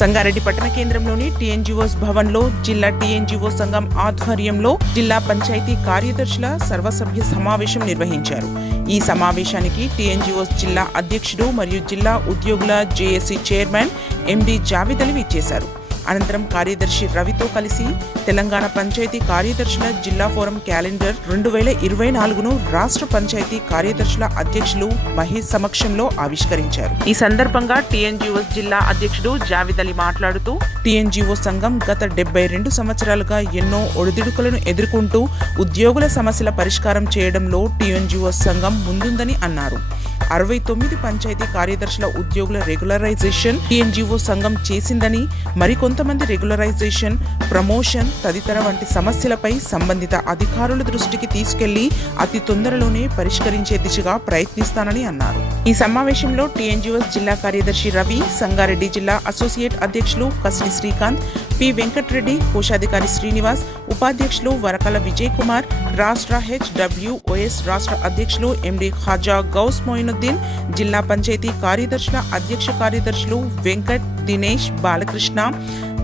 సంగారెడ్డి పట్టణ కేంద్రంలోని టీఎన్జీఓస్ భవన్లో జిల్లా టీఎన్జీఓ సంఘం ఆధ్వర్యంలో జిల్లా పంచాయతీ కార్యదర్శుల సర్వసభ్య సమావేశం నిర్వహించారు. ఈ సమావేశానికి టీఎన్జీఓస్ జిల్లా అధ్యక్షుడు మరియు జిల్లా ఉద్యోగుల JAC chairman MD Javed Ali ఇచ్చేశారు. అనంతరం కార్యదర్శి రవితో కలిసి తెలంగాణ పంచాయతీ కార్యదర్శుల జిల్లా ఫోరం క్యాలెండర్ 2024ను రాష్ట్ర పంచాయతీ కార్యదర్శుల అధ్యక్షులు మహేష్ సమక్షంలో ఆవిష్కరించారు. ఈ సందర్భంగా టీఎన్జీఓస్ జిల్లా అధ్యక్షుడు జావేద్ అలీ మాట్లాడుతూ టీఎన్జీఓ సంఘం గత 72 సంవత్సరాలుగా ఎన్నో ఒడిదుడుకులను ఎదుర్కొంటూ ఉద్యోగుల సమస్యల పరిష్కారం చేయడంలో టీఎన్జీఓ సంఘం ముందుందని అన్నారు. 69 పంచాయతీ కార్యదర్శుల ఉద్యోగుల రెగ్యులరైజేషన్ టీఎన్జీఓ సంఘం చేసిందని, మరికొంతమంది రెగ్యులరైజేషన్, ప్రమోషన్ తదితర వంటి సమస్యలపై సంబంధిత అధికారుల దృష్టికి తీసుకెళ్లి అతి తొందరలోనే పరిష్కరించే దిశగా ప్రయత్నిస్తానని అన్నారు. ఈ సమావేశంలో టీఎన్జీఓస్ జిల్లా కార్యదర్శి రవి, సంగారెడ్డి జిల్లా అసోసియేట్ అధ్యక్షులు కసిడి శ్రీకాంత్, పి వెంకట్రెడ్డి, కోశాధికారి శ్రీనివాస్, ఉపాధ్యక్షులు వరకల విజయ్ కుమార్, రాష్ట్ర హెచ్డబ్ల్యూఓఎస్ రాష్ట్ర అధ్యక్షులు ఎండి ఖాజా గౌస్ మొయినుద్దీన్, జిల్లా పంచాయతీ కార్యదర్శుల అధ్యక్ష కార్యదర్శులు వెంకట్, దినేష్, బాలకృష్ణ,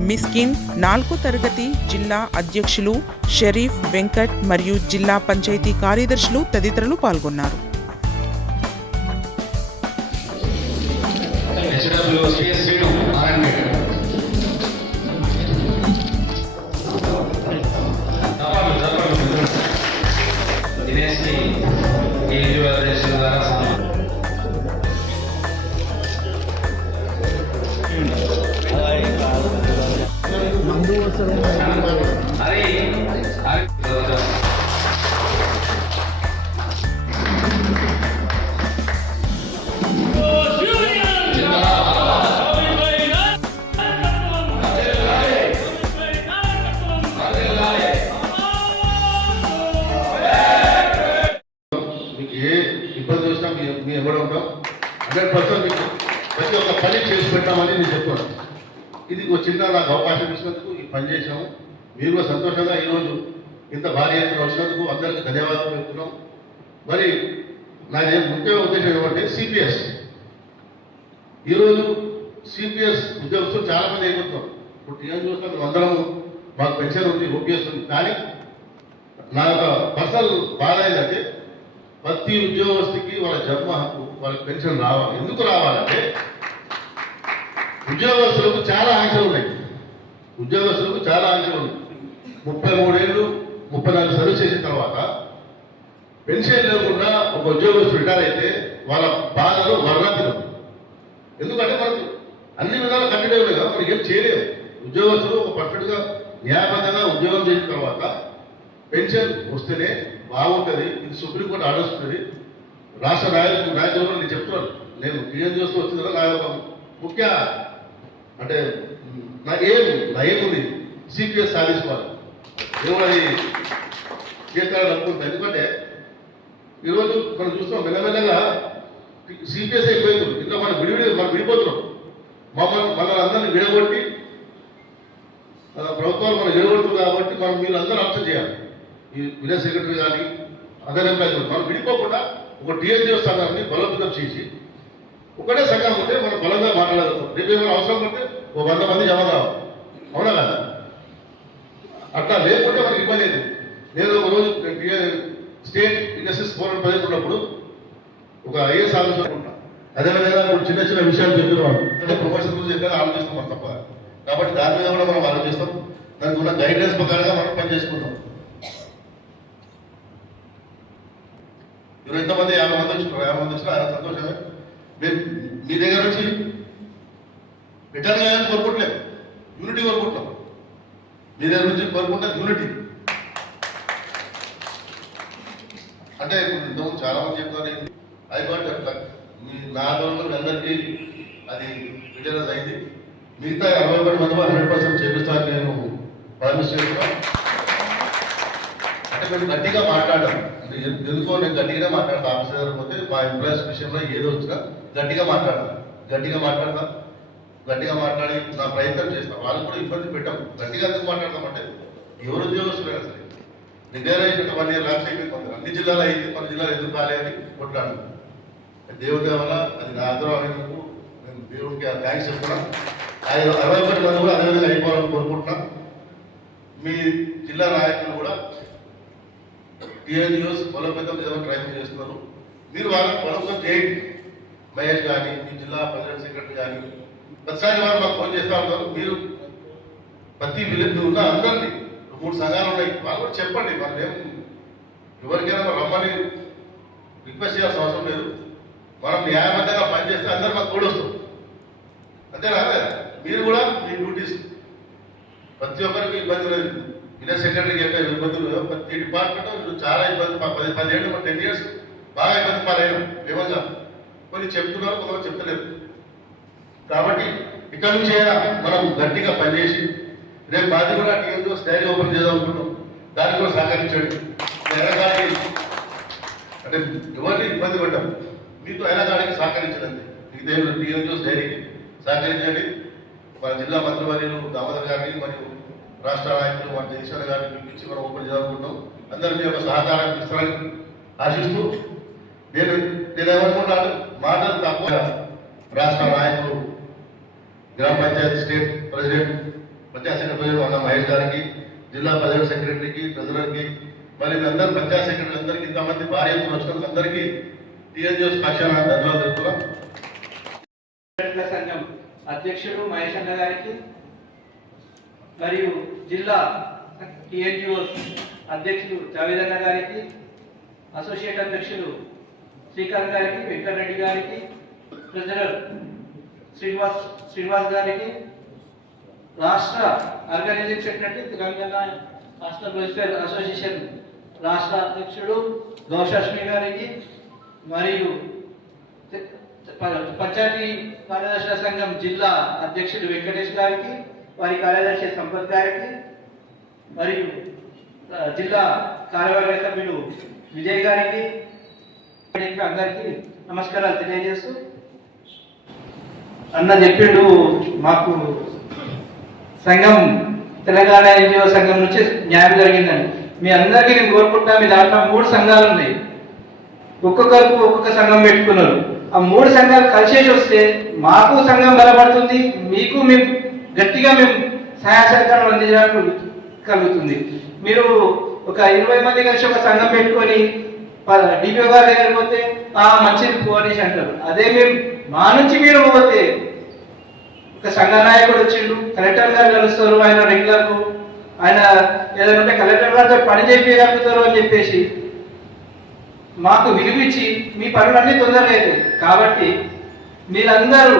మిస్కిన్, 4వ తరగతి జిల్లా అధ్యక్షులు షరీఫ్, వెంకట్ మరియు జిల్లా పంచాయతీ కార్యదర్శులు తదితరులు పాల్గొన్నారు. మీ ఎవరు ఉంటాం 100% మీకు ప్రతి ఒక్క పని చేసి పెట్టామని నేను చెప్తున్నాను. ఇది ఒక చిన్న నాకు అవకాశం ఇచ్చినందుకు ఈ పని చేసాము. మీరు సంతోషంగా ఈరోజు ఇంత భారీ ఎత్తున వచ్చినందుకు అందరికీ ధన్యవాదాలు చెప్తున్నాం. మరి నాది ముఖ్య ఉద్దేశం ఏమంటే సిపిఎస్. ఈరోజు సిపిఎస్ ఉద్యోగస్తులు చాలామంది అయిపోతున్నాం. ఇప్పుడు టీఎన్ చూస్తాం అందరం మాకు పెన్షన్ ఉంది, ఓపీఎస్ ఉంది. కానీ నా యొక్క పర్సనల్ బాధ ఏంటంటే ప్రతి ఉద్యోగస్తుకి వాళ్ళ జన్మ హక్కు, వాళ్ళకి పెన్షన్ రావాలి. ఎందుకు రావాలంటే ఉద్యోగస్తులకు చాలా ఆంక్షలు ఉన్నాయి. 33 ఏళ్ళు 34 సర్వీస్ చేసిన తర్వాత పెన్షన్ లేకుండా ఒక ఉద్యోగస్తులు రిటైర్ అయితే వాళ్ళ బాధలు వర్ణాతీతం. ఎందుకంటే మనకు అన్ని విధాలు కంటిన్యూ ఉన్నాయి కదా, మనకి ఏం చేయలేము. ఉద్యోగస్తులు ఒక పర్ఫెక్ట్గా న్యాయబద్ధంగా ఉద్యోగం చేసిన తర్వాత పెన్షన్ వస్తేనే బాగుంటుంది. ఇది సుప్రీంకోర్టు ఆర్డర్స్ ఉంటుంది. రాష్ట్ర నాయకులు నేను చెప్తున్నాను, నేను టీఎన్ చూస్తూ వచ్చింది కదా, నా యొక్క ముఖ్య అంటే నా ఏముంది సిపిఎస్ సాధించుకోవాలి. ఏమది చేస్తారని అనుకుంటున్నాను. ఎందుకంటే ఈరోజు మనం చూస్తున్నాం మెల్లమెల్లగా సిపిఎస్ అయిపోయింది. ఇంకా మనం విడిపోతున్నాం. మనల్ని అందరినీ విడగొట్టి ప్రభుత్వాలు మనం విడగొడుతుంది కాబట్టి మీరు అందరూ అర్థం చేయాలి. ఈ విలేజ్ సెక్రటరీ కానీ అదర్ ఎంప్లాయీస్ మనం విడిపోకుండా ఒక టీఎన్జీఓ సంఘాన్ని బలోపేతం చేసి ఒకటే సంఘం ఉంటే మనం బలంగా మాట్లాడగలుగుతాం. రేపు ఏమైనా అవసరం పడితే 100 మంది జమ కావాలి. అవునా కదా? అట్లా లేకుంటే మనకి ఇబ్బంది లేదు. నేను ఒక రోజు స్టేట్ ఇండస్ట్రీస్ ఫోరం ప్రజలు ఉన్నప్పుడు ఒక ఐఏఎస్ ఆఫీసర్ ఉంటాను. అదేవిధంగా ఇప్పుడు చిన్న చిన్న విషయాలు చెప్పినవాడు అంటే ప్రమోషన్ గురించి ఎక్కడ ఆలోచిస్తాం మనం తప్ప. కాబట్టి దాని మీద కూడా మనం ఆలోచిస్తాం. దానికి ఉన్న గైడ్లైన్స్ ప్రకారంగా మనం పనిచేసుకుంటాం. మీరు ఎంతమంది 50 మంది వచ్చినా ఆయన సంతోషమే. మేము మీ దగ్గర నుంచి రిటర్న్ అయ్యాలని కోరుకుంటలేము, యూనిటీ కోరుకుంటాం. మీ దగ్గర నుంచి కోరుకుంటే యూనిటీ అంటే ఇంతకు చాలా మంది చెప్తారు అయిపోయి అట్లా నా ఆందోళనలు అందరికీ అది రిటైనైజ్ అయింది. మిగతా 60 మంది 100% చేపిస్తాను నేను ప్రామిస్ చేస్తున్నాను. అంటే మేము గట్టిగా మాట్లాడాలి. ఎందుకో నేను గట్టిగానే మాట్లాడతా. ఆఫీసర్ దగ్గర పోతే మా ఎంప్లాయీస్ విషయంలో ఏదో వచ్చినా గట్టిగా మాట్లాడి నా ప్రయత్నం చేస్తాం. వాళ్ళు కూడా ఇబ్బంది పెట్టాం. గట్టిగా ఎందుకు మాట్లాడతామంటే ఎవరు ఉద్యోగస్తులైనా సరే రిటైరైజేషన్ 1 year లాస్ట్ అయిపోయింది. అన్ని జిల్లాలో అయింది, మన జిల్లాలో ఎందుకు కాలేదని కొట్లాడు. దేవుడి వల్ల అది నా ఆదరణ అయినందుకు నేను దేవుడికి థ్యాంక్స్ చెప్తున్నాను. 61 మంది కూడా అదేవిధంగా అయిపోవాలని కోరుకుంటున్నాం. మీ జిల్లా నాయకులు కూడా టీఎన్జిఓస్ బలోపేతం చేయడానికి ప్రయత్నం చేస్తున్నారు. మీరు వాళ్ళకి బలోపేతం చేయండి. మహేష్ కానీ మీ జిల్లా ప్రెసిడెంట్ సెక్రటరీ కానీ ప్రతిసారి వారు మాకు ఫోన్ చేస్తూ ఉంటారు. మీరు ప్రతి విలేజ్ ఉన్న అందరినీ 3 సంఘాలు ఉన్నాయి, వాళ్ళు కూడా చెప్పండి. వాళ్ళు ఎవరికైనా రమ్మని రిక్వెస్ట్ చేయాల్సిన అవసరం లేదు. మనం న్యాయబద్ధంగా పనిచేస్తే అందరూ మాకు కూడా వస్తాం. అంతేనా? మీరు కూడా మీ డ్యూటీస్ ప్రతి ఒక్కరికి ఇబ్బంది లేదు. విలేజ్ సెక్రటరీకి ఎక్కడ ఇబ్బందులు లేవు. ప్రతి డిపార్ట్మెంట్ చాలా ఇబ్బంది. 10 ఏళ్ళు 10 years బాగా ఇబ్బంది పాలైన ఏమన్నా కొన్ని చెప్తున్నారు, కొంతమంది చెప్తలేదు. కాబట్టి ఇక్కడ నుంచి అయినా మనం గట్టిగా పనిచేసి రేపు బాధ కూడా టీఎంలో డైరీ ఓపెన్ చేద్దాం అనుకుంటున్నాం. దానికి కూడా సహకరించండి. అంటే ఎవరిని ఇబ్బంది పడ్డాం, మీతో అయినా దానికి సహకరించండి. మీకు టీఎంలో డైరీకి సహకరించండి. మన జిల్లా మంత్రివర్యులు దామోదర్ గారిని మరియు రాష్ట్ర నాయకులు మన జగదీశ్వర గారిని పిలిపించి మనం ఓపెన్ చేయాలనుకుంటున్నాం. అందరూ మీ యొక్క సహకారాన్ని ఇస్తారని ఆశిస్తూ నేనేమనుకుంటున్నాను, మాటలు తక్కువ. రాష్ట్ర నాయకులు, గ్రామ పంచాయతీ స్టేట్ ప్రెసిడెంట్, పంచాయత్ సెక్రటరీ అన్న మహేష్ గారికి, జిల్లా ప్రెసిడెంట్ సెక్రటరీకి, ట్రెజరర్కి, మరి అందరూ పంచాయత్ సెక్రటరీ అందరికీ, ఇంతమంది భారీ ఎత్తున వచ్చిన అందరికీ టీఎన్జిఓస్ పక్షాన ధన్యవాదాలు చెప్తున్నాం. సంఘం అధ్యక్షుడు మహేష్ అన్న గారికి మరియు జిల్లా టీఎన్జిఓస్ అధ్యక్షుడు జావేద్ అన్న గారికి, అసోసియేట్ అధ్యక్షుడు శ్రీకాంత్ గారికి, వెంకటరెడ్డి గారికి, ట్రెజరర్ శ్రీనివాస్ గారికి, రాష్ట్ర ఆర్గనైజింగ్ సెక్రటరీ తెలంగాణ రాష్ట్ర వెల్ఫేర్ అసోసియేషన్ రాష్ట్ర అధ్యక్షుడు గౌశాష్మి గారికి, మరియు పంచాయతీ కార్యదర్శుల సంఘం జిల్లా అధ్యక్షుడు వెంకటేష్ గారికి, వారి కార్యదర్శి సంపత్ గారికి, మరియు జిల్లా కార్యవర్గ సభ్యులు విజయ్ గారికి, అందరికీ నమస్కారాలు తెలియజేస్తూ, అన్న చెప్పిండు మాకు సంఘం తెలంగాణ ఎన్జిఓ సంఘం నుంచి న్యాయం జరిగిందని. మీ అందరికీ నేను కోరుకుంటా, మీ దాంట్లో 3 సంఘాలు ఉన్నాయి, ఒక్కొక్కరికి ఒక్కొక్క సంఘం పెట్టుకున్నారు. ఆ 3 సంఘాలు కలిసేసి వస్తే మాకు సంఘం బలపడుతుంది, మీకు మేము గట్టిగా సహాయ సహకారం అందించడానికి కలుగుతుంది. మీరు ఒక 20 మంది కలిసి ఒక సంఘం పెట్టుకొని డిపిఓ గారి దగ్గర పోతే మంచిది పోలీస్ అంటారు. అదే మా నుంచి మీరు పోతే ఒక సంఘ నాయకుడు వచ్చిండు, కలెక్టర్ గారు కలుస్తారు, ఆయన రెగ్యులర్ ఆయన ఏదైనా ఉంటే కలెక్టర్ గారితో పని చేయగలుగుతారు అని చెప్పేసి మాకు విలువిచ్చి మీ పనులన్నీ తొందరగా అవుతాయి. కాబట్టి మీరందరూ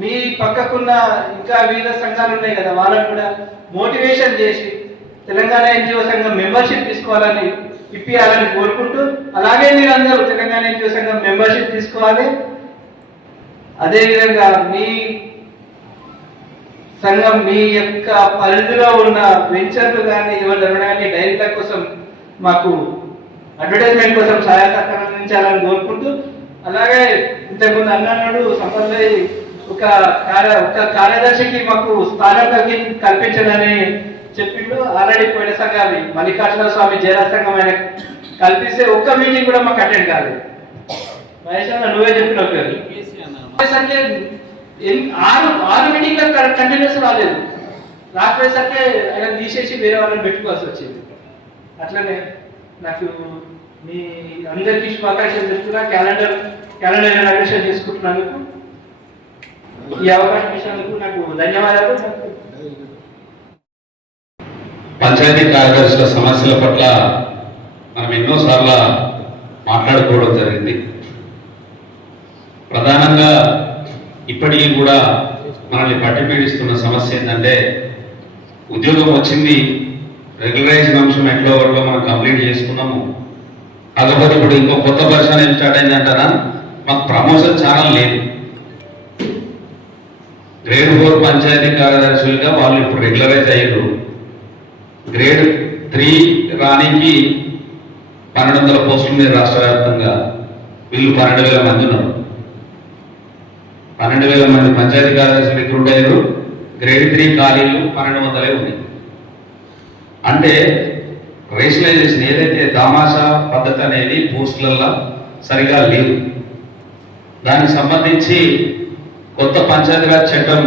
మీ పక్కకున్న ఇంకా వీళ్ళ సంఘాలు ఉన్నాయి కదా, వాళ్ళని కూడా మోటివేషన్ చేసి తెలంగాణ ఎన్జిఓ సంఘం మెంబర్షిప్ తీసుకోవాలని ఇప్పియాలని కోరుకుంటూ, అలాగే మీరందరూ తెలంగాణ ఎన్జిఓ సంఘం మెంబర్షిప్ తీసుకోవాలి. అదేవిధంగా మీ సంఘం మీ యొక్క పరిధిలో ఉన్న వెంచర్లు కానీ ఎవరు కానీ డైరీల కోసం మాకు అడ్వర్టైజ్మెంట్ కోసం సహాయ సహకారం అందించాలని కోరుకుంటూ, అలాగే ఇంతకుముందు అన్నాడు సంపద ఒక కార్యదర్శికి మాకు స్థానం కల్పించడని చెప్పిండు. ఆల్రెడీ పోయిన సంఘాన్ని మల్లికార్జున స్వామి జయరా సంఘం ఆయన కల్పిస్తే ఒక్క మీటింగ్ కూడా మాకు అటెండ్ కాలేదు. మహేష్ అన్న నువ్వే చెప్పినావు కదా, 6 మీటింగ్లు కంటిన్యూస్ రాలేదు. రాకపోయేసరికి ఆయన తీసేసి వేరే వాళ్ళని పెట్టుకోవాల్సి వచ్చింది. అట్లనే నాకు మీ అందరికీ శుభాకాంక్షలు చెప్తున్నా. క్యాలెండర్ ఇనాగ్రేషన్ చేసుకుంటున్నందుకు, ఈ అవకాశం ఇచ్చినందుకు నాకు ధన్యవాదాలు. పంచాయతీ కార్యదర్శుల సమస్యల పట్ల మనం ఎన్నోసార్లు మాట్లాడుకోవడం జరిగింది. ప్రధానంగా ఇప్పటికీ కూడా మనల్ని పట్టిపీడిస్తున్న సమస్య ఏంటంటే, ఉద్యోగం వచ్చింది, రెగ్యులరైజేషన్ అంశం ఎట్లా వరకు మనం కంప్లీట్ చేసుకున్నాము. కాకపోతే ఇప్పుడు ఇంకో కొత్త పరిశ్రమ ఏం స్టార్ట్ అయిందంటారా, మాకు ప్రమోషన్ ఛానల్ లేదు. గ్రేడ్ 4 పంచాయతీ కార్యదర్శులుగా వాళ్ళు ఇప్పుడు రెగ్యులరైజ్ అయ్యారు. గ్రేడ్ 3 రానికి 1200 పోస్టులు మీద రాష్ట్ర వ్యాప్తంగా, వీళ్ళు 12,000 మంది ఉన్నారు. 12,000 మంది పంచాయతీ కార్యదర్శులు రిక్రూట్ అయ్యారు. గ్రేడ్ 3 ఖాళీలు 1200 ఉన్నాయి. అంటే రేషనలైజేషన్ ఏదైతే దామాషా పద్ధతి అనేది పోస్టులలో సరిగా లేదు. దానికి సంబంధించి కొత్త పంచాయతీరాజ్ చట్టం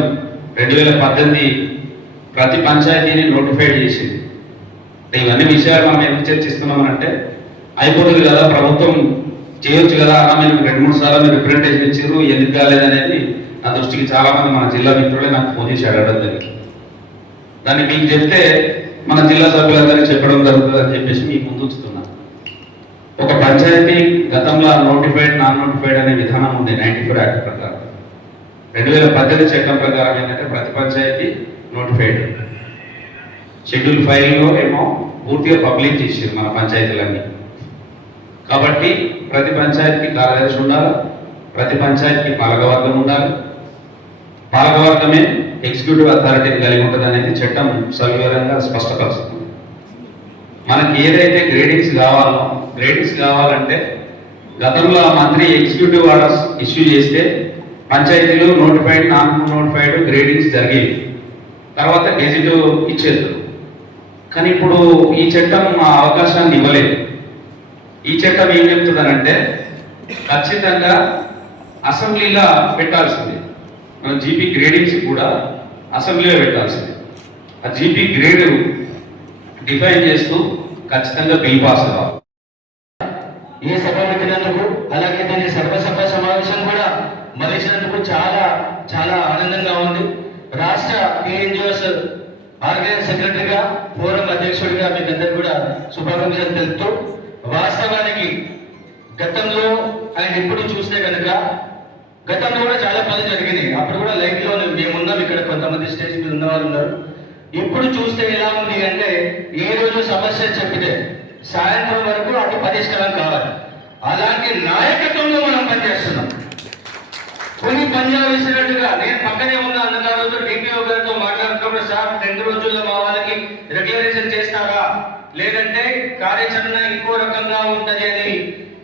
2018 ప్రతి పంచాయతీని నోటిఫైడ్ చేసింది. ఇవన్నీ విషయాలు మనం ఎందుకు చర్చిస్తున్నామనంటే అయిపోతుంది కదా, ప్రభుత్వం చేయొచ్చు కదా అన్న, మీరు 2-3 సార్లు మీరు రిప్రజెంటేషన్ ఇచ్చారు, ఎందుకు కాలేదనేది నా దృష్టికి చాలా మంది మన జిల్లా మిత్రులే నాకు ఫోన్ చేసి అడగడం జరిగింది. దాన్ని మీకు చెప్తే మన జిల్లా సభ్యులందరికీ చెప్పడం జరుగుతుంది అని చెప్పేసి మీకు ముందు ఉంచుతున్నా. ఒక పంచాయతీ గతంలో నోటిఫైడ్ నాన్ నోటిఫైడ్ అనే విధానం ఉంది 94 యాక్ట్ ప్రకారం. 2018 చట్టం ప్రకారం ఏంటంటే ప్రతి పంచాయతీ నోటిఫైడ్. షెడ్యూల్ 5లో ఏమో పూర్తిగా పబ్లిక్ చేసారు మన పంచాయతీలన్నీ. కాబట్టి ప్రతి పంచాయతీకి కార్యదర్శి ఉండాలి, ప్రతి పంచాయతీకి పాలకవర్గం ఉండాలి, పాలకవర్గమే ఎగ్జిక్యూటివ్ అథారిటీని కలిగి ఉంటుంది అనేది చట్టం సవివరంగా స్పష్టపరుస్తుంది. మనకి ఏదైతే గ్రేడింగ్స్ కావాలంటే గతంలో మంత్రి ఎగ్జిక్యూటివ్ ఆర్డర్స్ ఇష్యూ చేస్తే పంచాయతీలు నోటిఫైడ్ నాన్ నోటిఫైడ్ గ్రేడింగ్స్ జరిగేవి, తర్వాత గెజిట్ ఇచ్చేది. కానీ ఇప్పుడు ఈ చట్టం ఆ అవకాశాన్ని ఇవ్వలేదు. ఈ చట్టం ఏం చెప్తుందనంటే ఖచ్చితంగా అసెంబ్లీలో పెట్టాల్సింది. మన జీపీ గ్రేడింగ్స్ కూడా అసెంబ్లీలో పెట్టాల్సింది. ఆ జీపీ గ్రేడ్ డిఫైన్ చేస్తూ ఖచ్చితంగా బిల్ పాస్ కావాలి. ఈ సభ పెట్టినందుకు, అలాగే దీని సర్వసభ్య సమావేశం కూడా మలిచినందుకు చాలా చాలా ఆనందంగా ఉంది. రాష్ట్ర టీఎన్జిఓస్ ఆర్గనైజ్ సెక్రటరీగా, ఫోరం అధ్యక్షుడిగా మీకు అందరికీ కూడా శుభాకాంక్షలు తెలుపుతూ, వాస్తవానికి గతంలో ఆయన ఇప్పుడు చూస్తే కనుక గతంలో కూడా చాలా పనులు జరిగినాయి. అప్పుడు కూడా లైట్ లో మేమున్నాం, ఇక్కడ కొంతమంది స్టేజ్ మీద ఉన్నవాళ్ళు ఉన్నారు. ఇప్పుడు చూస్తే ఎలా ఉంది అంటే ఏ రోజు సమస్య చెప్పితే సాయంత్రం వరకు అది పరిష్కారం కావాలి. అలాంటి నాయకత్వంలో మనం పనిచేస్తున్నాం. కొన్ని పంజాబ్ వేసినట్టుగా నేను పక్కనే ఉన్న అన్నగారు డిపిఓ గారితో మాట్లాడుతున్నప్పుడు, సార్ 2 రోజుల్లో మా వాళ్ళకి రెగ్యులరైజేషన్ చేస్తారా, లేదంటే కార్యాచరణ ఇంకో రకంగా ఉంటది అని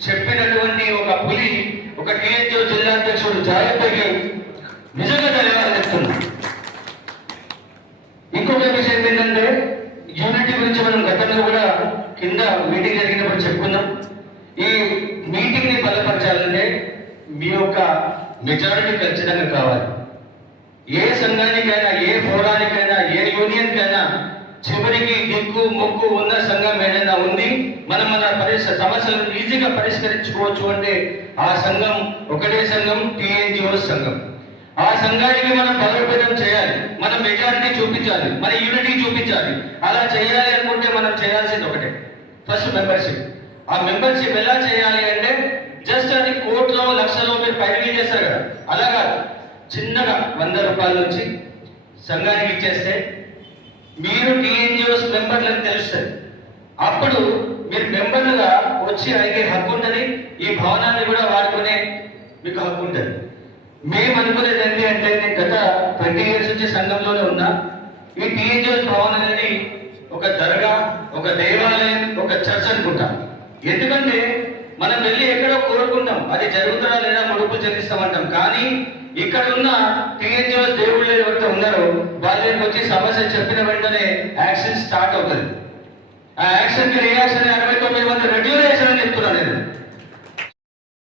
చెప్పినటువంటి ఒక పులి, ఒక టీఎన్జిఓ జిల్లా అధ్యక్షుడు జాయపైకి నిజంగా ధన్యవాదాలు చెప్తున్నా. ఇంకొక విషయం ఏంటంటే యూనిటీ గురించి మనం గతంలో కూడా కింద మీటింగ్ జరిగినప్పుడు చెప్పుకున్నాం. ఈ మీటింగ్ ని బలపరచాలంటే మీ యొక్క మెజారిటీ ఖచ్చితంగా కావాలి. ఏ సంఘానికైనా, ఏ ఫోరానికైనా, ఏ యూనియన్ కైనా చివరికి దిక్కు మొక్కు ఉన్న సంఘం ఏదైనా ఉంది, మనం మన సమస్యలను ఈజీగా పరిష్కరించుకోవచ్చు అంటే ఆ సంఘం ఒకటే సంఘం, టీఎన్జిఓ సంఘం. ఆ సంఘానికి మనం బలోపేతం చేయాలి, మనం మెజారిటీ చూపించాలి, మన యూనిటీ చూపించాలి. అలా చేయాలి అనుకుంటే మనం చేయాల్సింది ఒకటే, ఫస్ట్ మెంబర్షిప్. ఆ మెంబర్షిప్ ఎలా చేయాలి అంటే జస్ట్ అది కోట్లో లక్షలో మీరు పైన చేస్తారు కదా, అలాగా చిన్నగా 100 రూపాయల నుంచి సంఘానికి ఇచ్చేస్తే మీరు టీఎన్జిఓస్ మెంబర్లని తెలుస్తుంది. అప్పుడు మీరు మెంబర్లుగా వచ్చి అడిగే హక్కు ఉంటుంది, ఈ భవనాన్ని కూడా వాడుకునే మీకు హక్కు ఉంటుంది. మేము అనుకునేది ఏంటి అంటే, నేను గత 20 ఇయర్స్ నుంచి సంఘంలోనే ఉన్నా. ఈ టీఎన్జిఓస్ భవన్ అనేది ఒక దర్గా, ఒక దేవాలయం, ఒక చర్చ్ అనుకుంటా. ఎందుకంటే మనం వెళ్ళి ఎక్కడో కోరుకుంటాం, అది జరుగుతుందా లేదా ముడుపులు చెల్లిస్తామంటాం. కానీ ఇక్కడ ఉన్న టీఎన్జిఓస్ దేవుళ్ళు ఎవరైతే ఉన్నారో వాళ్ళకి వచ్చి సమస్య చెప్పిన వెంటనే యాక్షన్ స్టార్ట్ అవుతుంది. ఆ యాక్షన్ కి రియాక్షన్ 69 మంది రెగ్యులరేషన్ అని చెప్తున్నాను నేను.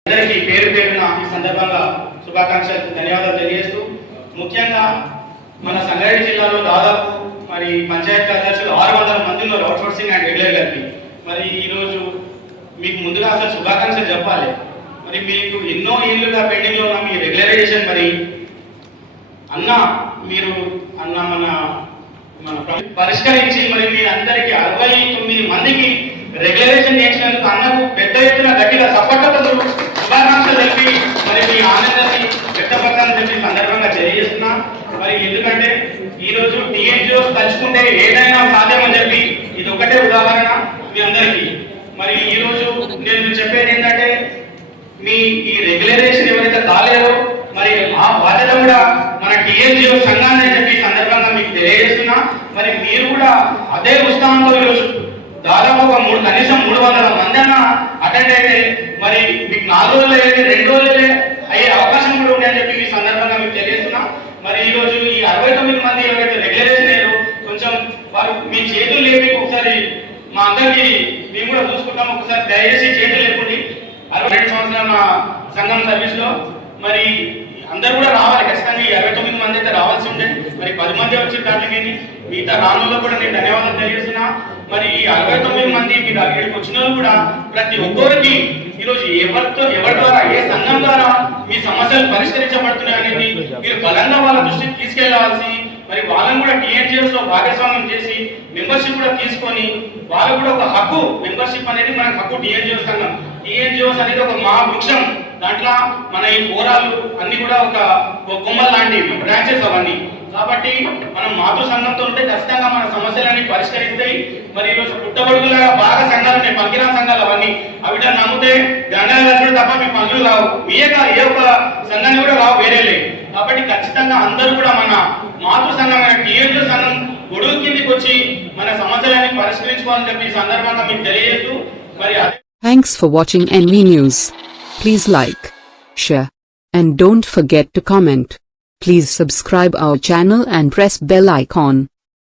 అందరికీ పేరు పేరున ఈ సందర్భంగా శుభాకాంక్షలు, ధన్యవాదాలు తెలియజేస్తూ, ముఖ్యంగా మన సంగారెడ్డి జిల్లాలో దాదాపు మరి పంచాయతీ అధ్యక్షులు 600 మంది ఉన్నారు, అవుట్ సోర్సింగ్ అండ్ రెగ్యులర్ గారికి. మరి ఈరోజు మీకు ముందుగా అసలు శుభాకాంక్షలు చెప్పాలి. మరి మీకు ఎన్నో ఏళ్ళుగా పెండింగ్ లో ఉన్న మీ రెగ్యులరైజేషన్ మరి మీరు మన పరిష్కరించి మరి మీ అందరికి 69 మందికి రెగ్యులరేషన్ చేసినందుకు అన్నకు పెద్ద ఎత్తున గట్టిగా సపోర్టర్లు శుభాకాంక్షలు తెలిపి మరి మీ ఆనందాన్ని వ్యక్తపరచాలని చెప్పి సందర్భంగా తెలియజేస్తున్నా. మరి ఎందుకంటే ఈ రోజు టీఎన్జిఓ తలుచుకుంటే ఏదైనా సాధ్యమని చెప్పి ఇది ఒకటే ఉదాహరణ మీ అందరికీ. మరి ఈ రోజు నేను చెప్పేది ఏంటంటే, మీ ఈ రెగ్యులరేషన్ ఎవరైతే కాలేదో మరి ఆ బాధ్యత కూడా మన టీఎన్జిఓ సంఘాన్ని చెప్పి సందర్భంగా మీకు తెలియజేస్తున్నా. మరి మీరు కూడా అదే ఉత్సాహంతో ఈరోజు దాదాపు కనీసం 300 మంది అన్న అటెండ్ అయితే మరి మీకు 4 రోజులు అయ్యేది 2 రోజులే అయ్యే అవకాశం కూడా ఉంది అని చెప్పి ఈ సందర్భంగా మీకు తెలియజేస్తున్నా. మరి ఈ రోజు ఈ 69 మంది ఎవరైతే రెగ్యులరేషన్ అయ్యారో కొంచెం వారు మీ చేతులు లేపి ఒకసారి మా అందరికీ మేము కూడా చూసుకుంటాం, ఒకసారి దయచేసి చేతులు లేకుండా 62 సంవత్సరాల సంఘం సర్వీస్ లో. మరి అందరు కూడా రావాలి ఖచ్చితంగా. ఈ 69 మంది అయితే రావాల్సి ఉండే, మరి 10 మంది వచ్చి దాంట్లోకి మిగతా రానుల్లో కూడా నేను ధన్యవాదాలు తెలియజేస్తున్నా. మరి ఈ 69 మంది మీరు అక్కడికి వచ్చిన వాళ్ళు కూడా ప్రతి ఒక్కరికి ఈరోజు ఎవరి ద్వారా, ఏ సంఘం ద్వారా మీ సమస్యలు పరిష్కరించబడుతున్నాయి అనేది మీరు బలంగా వాళ్ళ దృష్టికి తీసుకెళ్లవలసి, మరి వాళ్ళని కూడా టీఎన్జిఓస్ లో భాగస్వామ్యం చేసి మెంబర్షిప్ కూడా తీసుకొని వాళ్ళకు కూడా ఒక హక్కు, మెంబర్షిప్ అనేది మనకు హక్కు. టీఎన్జిఓస్ సంఘం, టీఎన్జిఓస్ అనేది ఒక మహా వృక్షం. దాంట్లో మన ఈ ఫోరాలు అన్ని కూడా ఒక కొమ్మలు లాంటివి, బ్రాంచెస్ అవన్నీ. కాబట్టి మనం మాతృ సంఘంతో ఉంటే ఖచ్చితంగా మన సమస్యలన్నీ పరిష్కరిస్తాయి. మరి ఈరోజు పుట్టబడుగులాగా బాగా సంఘాలు ఉన్నాయి, పనికిరాని సంఘాలు అవన్నీ. అవిట నమ్మితే గంగాలు కలిసి తప్ప మీ పనులు రావు, మీయే కాదు ఏ ఒక్క సంఘాన్ని కూడా రావు, వేరే లేదు. కాబట్టి ఖచ్చితంగా అందరూ కూడా మన మాతృ సంఘమైన టీఎన్జిఓ సంఘం గొడుగు కిందికి వచ్చి మన సమస్యలన్నీ పరిష్కరించుకోవాలని చెప్పి ఈ సందర్భంగా మీకు తెలియజేస్తూ మరి Thanks for watching NV News. Please like, share, and don't forget to comment. Please subscribe our channel and press bell icon.